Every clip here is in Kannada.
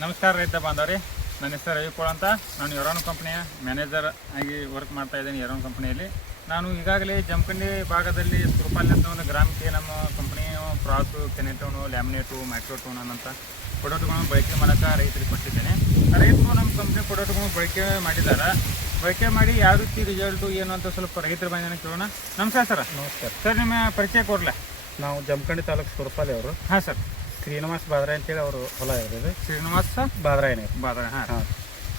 ನಮಸ್ಕಾರ ರೈತ ಬಾಂಧವರೇ, ನನ್ನ ಹೆಸರು ರವಿಪೋಳ ಅಂತ. ನಾನು ಎರೋನ್ ಕಂಪ್ನಿಯ ಮ್ಯಾನೇಜರ್ ಆಗಿ ವರ್ಕ್ ಮಾಡ್ತಾ ಇದ್ದೀನಿ. ಎರೋನ್ ಕಂಪ್ನಿಯಲ್ಲಿ ನಾನು ಈಗಾಗಲೇ ಜಮಖಂಡಿ ಭಾಗದಲ್ಲಿ ಸುರಪಾಲಿ ಅಂತ ಒಂದು ಗ್ರಾಮಕ್ಕೆ ನಮ್ಮ ಕಂಪ್ನಿಯು ಪ್ರಾಸು, ಕೆನೆಟೋನು, ಲ್ಯಾಮಿನೇಟು, ಮೈಕ್ರೋಟೋನ್ ಅಂತ ಪ್ರಾಡಕ್ಟ್ಗಳನ್ನು ಬಳಕೆ ಮಾಡೋಕ್ಕೆ ರೈತರಿಗೆ ಕೊಟ್ಟಿದ್ದೇನೆ. ರೈತರು ನಮ್ಮ ಕಂಪ್ನಿ ಪ್ರಾಡಕ್ಟ್ಗಳನ್ನು ಬಳಕೆ ಮಾಡಿದ್ದಾರೆ. ಬಳಕೆ ಮಾಡಿ ಯಾವ ರೀತಿ ರಿಸಲ್ಟು ಏನು ಅಂತ ಸ್ವಲ್ಪ ರೈತರ ಬಂದ ಕೇಳೋಣ. ನಮಸ್ಕಾರ ಸರ್. ನಮಸ್ಕಾರ ಸರ್, ನಿಮ್ಮ ಪರಿಚಯ ಕೊಡಲ. ನಾವು ಜಮಖಂಡಿ ತಾಲೂಕು ಸುರಪಾಲಿ ಅವರು. ಹಾಂ ಸರ್. ಶ್ರೀನಿವಾಸ್ ಬಾದ್ರಾಯ್ ಅಂತೇಳಿ ಅವರು ಹೊಲ ಇರೋದು. ಶ್ರೀನಿವಾಸ ಬಾದ್ರಾಯನೇ ಬಾದ್ರ. ಹಾಂ,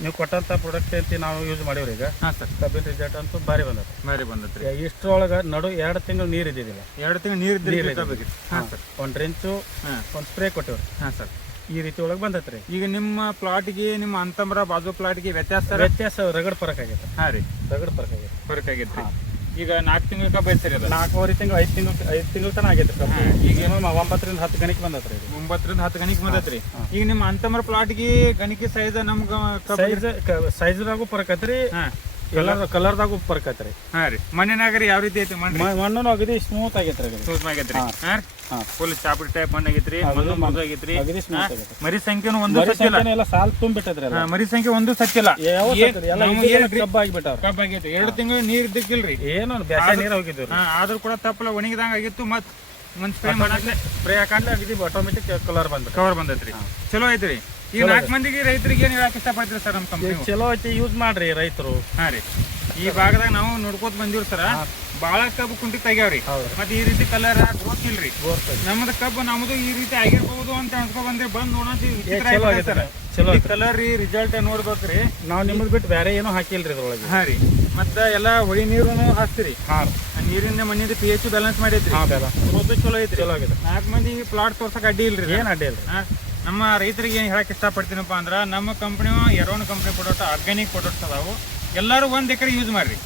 ನೀವು ಕೊಟ್ಟಂಥ ಪ್ರಾಡಕ್ಟ್ ಅಂತ ನಾವು ಯೂಸ್ ಮಾಡಿವ್ರಿ. ಈಗ ಹಾಂ ಸರ್. ಕಬ್ಬಿನ ರಿಸಲ್ಟ್ ಅಂತೂ ಭಾರಿ ಬಂದದ್ದು. ಮಾರಿ ಬಂದತ್ರಿ. ಇಷ್ಟರೊಳಗೆ ನಡು 2 ತಿಂಗಳು ನೀರು ಇದ್ದಿದ್ದಿಲ್ಲ. 2 ತಿಂಗಳು ನೀರು. ಹಾಂ ಸರ್. 1 ಡ್ರಿಂಚು ಹಾಂ, 1 ಸ್ಪ್ರೇ ಕೊಟ್ಟಿವ್ರಿ. ಹಾಂ ಸರ್. ಈ ರೀತಿ ಒಳಗೆ ಬಂದತ್ರಿ. ಈಗ ನಿಮ್ಮ ಪ್ಲಾಟ್ಗೆ ನಿಮ್ಮ ಅಂತಂಬ್ರ ಬಾಜು ಪ್ಲಾಟ್ಗೆ ವ್ಯತ್ಯಾಸ ರಗಡ್ ಫರಕ್ ಆಗೈತೆ. ಹಾಂ ರೀ, ರಗಡ್ ಫರಕ್ ಆಗೈತೆ. ಫರಕ್ ಆಗೈತ್ರಿ. ಈಗ 4 ತಿಂಗಳ ಕಬ್ಬು ಐತೆ ಸರಿ. ಅದು 4.5 ತಿಂಗಳು 5 ತಿಂಗಳು ತನಕ ಆಗೈತೆ ಕಬ್ಬು. ಈಗ 9 ರಿಂದ 10 ಗಣಿಕೆ ಬಂದತ್ರಿ. 9 ರಿಂದ 10 ಗಣಿಕೆ ಬಂದತ್ರಿ. ಈಗ ನಿಮ್ಮ ಅಂತಂಬ್ರ ಪ್ಲಾಟ್ಗೆ ಗಣಿಕೆ ಸೈಜ್ ನಮ್ಗೆ ಸೈಜ್ದಾಗೂ ಫರಕ್ ಐತ್ರಿ, ಹಾಂ, ಕಲರ್ದಾಗೂ ಫರಕ್ ಐತ್ರಿ. ಹಾಂ ರೀ. ಮಣ್ಣಿನಾಗ ಯಾವ ರೀತಿ ಐತಿ? ಮಣ್ಣು ಅಗದಿ ಸ್ಮೂತ್ ಆಗೈತ್ರಿ. ಸ್ಮೂತ್ ಆಗೈತ್ರಿ. ಹಾಂ, ಫುಲ್ ಚಾಪಡಿ ಟೈಪ್ ಮಣ್ಣು ಆಗೈತ್ರಿ. ಮಣ್ಣು ಆಗೈತ್ರಿ. ಅಗದಿ ಸ್ಮೂತ್ ಆಗೈತೆ. ಮರಿ ಸಂಖ್ಯೆನು ಒಂದು ಸತ್ತಿಲ್ಲ. ಎಲ್ಲ ಸಾಲ್ ತುಂಬಿಟ್ಟದ್ರಿ. ಮರಿ ಸಂಖ್ಯೆ ಒಂದು ಸತ್ತಿಲ್ಲ. ಕಬ್ಬ ಆಗಿಬಿಟ್ಟಾರ. ಕಬ್ಬ ಆಗೈತಿ. 2 ತಿಂಗಳು ನೀರ್ ಇದ್ದಕ್ಕಿಲ್ರಿ. ಏನು ಬ್ಯಾಸ ನೀರು ಹೋಗಿದ್ವಿ. ಆದ್ರೂ ಕೂಡ ತಪ್ಪಲ ಒಣಗಿದಂಗ ಆಗಿತ್ತು. ಮತ್ ಸ್ಪ್ರೇ ಮಾಡಕ್ಕೆ ಸ್ಪ್ರೇ ಹಾಕೊಂಡ್ರೆ ಅಗದಿ ಆಟೋಮೆಟಿಕ್ ಕಲರ್ ಬಂದ್ಬಿಟ್ಟು ಕವರ್ ಬಂದೈತ್ರಿ. ಚಲೋ ಐತ್ರಿ. ಈಗ 4 ಮಂದಿಗೆ ರೈತರಿಗೆ ಏನ್ ಹೇಳಕ್ ಇಷ್ಟಪಡ್ತೀರಿ ಸರ್ ನಮ್ಮ ಕಂಪ್ನಿ? ಚಲೋ ಐತಿ, ಯೂಸ್ ಮಾಡ್ರಿ ರೈತರು. ಹಾ ರೀ. ಈ ಭಾಗದಾಗ ನಾವು ನೋಡ್ಕೋತ ಬಂದಿವ್ರಿ ಸರ. ಬಾಳ ಕಬ್ಬು ಕುಂಟಿ ತೆಗ್ಯಾವ್ರಿ. ಮತ್ತೆ ಈ ರೀತಿ ಕಲರ್ ಗ್ರೋತ್ ಇಲ್ರಿ. ನಮ್ದು ಕಬ್ಬು ನಮ್ದು ಈ ರೀತಿ ಆಗಿರ್ಬಹುದು ಅಂತ ಅನ್ಸ್ಕೊ ಬಂದ್ರೆ ಬಂದ್ ನೋಡೋಣ. ಚಲೋ ಕಲರ್ ರೀ, ರಿಸಲ್ಟ್ ನೋಡ್ಬೇಕ್ರಿ. ನಾವ್ ನಿಮ್ಮದ್ ಬಿಟ್ಟು ಬೇರೆ ಏನೋ ಹಾಕಿಲ್ರಿ ಇದ್ರೊಳಗೆ. ಹಾ ರೀ. ಮತ್ತೆ ಎಲ್ಲಾ ಹೊಳಿ ನೀರು ಹಾಕ್ತಿರಿ. ಹಾ, ನೀರಿನ ಮಣ್ಣಿಂದ pH ಬ್ಯಾಲೆನ್ಸ್ ಮಾಡೈತ್ರಿ. ಚಲೋ ಐತ್ರಿ. ಚಲೋ ಆಗಿದೆ. 4 ಮಂದಿ ಪ್ಲಾಟ್ ತೋರ್ಸಕ್ ಅಡ್ಡಿ ಇಲ್ರಿ. ಏನ್ ಅಡ್ಡಿ ಇಲ್ರಿ. ನಮ್ಮ ರೈತರಿಗೆ ಏನು ಹೇಳಕ್ ಇಷ್ಟಪಡ್ತೀನಪ್ಪ ಅಂದ್ರೆ, ನಮ್ಮ ಕಂಪ್ನಿ ಎರೋನ್ ಕಂಪ್ನಿ ಪ್ರಾಡಕ್ಟ್ ಆರ್ಗ್ಯಾನಿಕ್ ಪ್ರಾಡಕ್ಟ್ಸ್ ಅದಾವು. ಎಲ್ಲರೂ 1 ಎಕರೆ ಯೂಸ್ ಮಾಡ್ರಿ.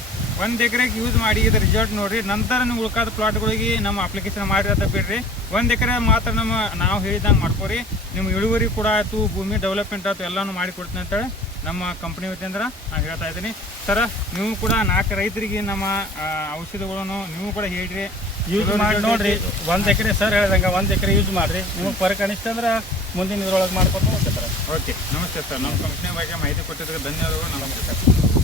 1 ಎಕರೆಗೆ ಯೂಸ್ ಮಾಡಿ ಇದ್ರ ರಿಸಲ್ಟ್ ನೋಡ್ರಿ. ನಂತರ ನೀವು ಉಳ್ಕಾದ ಪ್ಲಾಟ್ಗಳಿಗೆ ನಮ್ಮ ಅಪ್ಲಿಕೇಶನ್ ಮಾಡಿ ಅಂತ ಬಿಡ್ರಿ. 1 ಎಕರೆ ಮಾತ್ರ ನಾವು ಹೇಳಿದಂಗೆ ಮಾಡ್ಕೋರಿ. ನಿಮ್ಮ ಇಳುವರಿ ಕೂಡ ಆಯ್ತು, ಭೂಮಿ ಡೆವಲಪ್ಮೆಂಟ್ ಆಯ್ತು, ಎಲ್ಲಾನು ಮಾಡಿ ಕೊಡ್ತೀನಿ ಅಂತೇಳಿ ನಮ್ಮ ಕಂಪ್ನಿ ವತಿಯಿಂದ ನಾನು ಹೇಳ್ತಾ ಇದ್ದೀನಿ. ಸರ, ನೀವು ಕೂಡ 4 ರೈತರಿಗೆ ನಮ್ಮ ಔಷಧಿಗಳನ್ನು ನೀವು ಕೂಡ ಹೇಳ್ರಿ, ಯೂಸ್ ಮಾಡಿ ನೋಡ್ರಿ. 1 ಎಕರೆ ಸರ್ ಹೇಳ್ದಂಗೆ 1 ಎಕರೆ ಯೂಸ್ ಮಾಡ್ರಿ. ನಿಮಗೆ ಫರಕ್ ಅನಿಸ್ತ ಅಂದ್ರೆ ಮುಂದಿನ ಇದ್ರೊಳಗೆ ಮಾಡ್ಕೊಂಡು ಹೋಗ್ತಾರೆ. ಓಕೆ, ನಮಸ್ತೆ ಸರ್. ನಮ್ಮ ಕಂಪ್ನಿ ಬಗ್ಗೆ ಮಾಹಿತಿ ಕೊಟ್ಟಿದ್ದಕ್ಕೆ ಧನ್ಯವಾದಗಳು. ನಮಸ್ತೆ ಸರ್.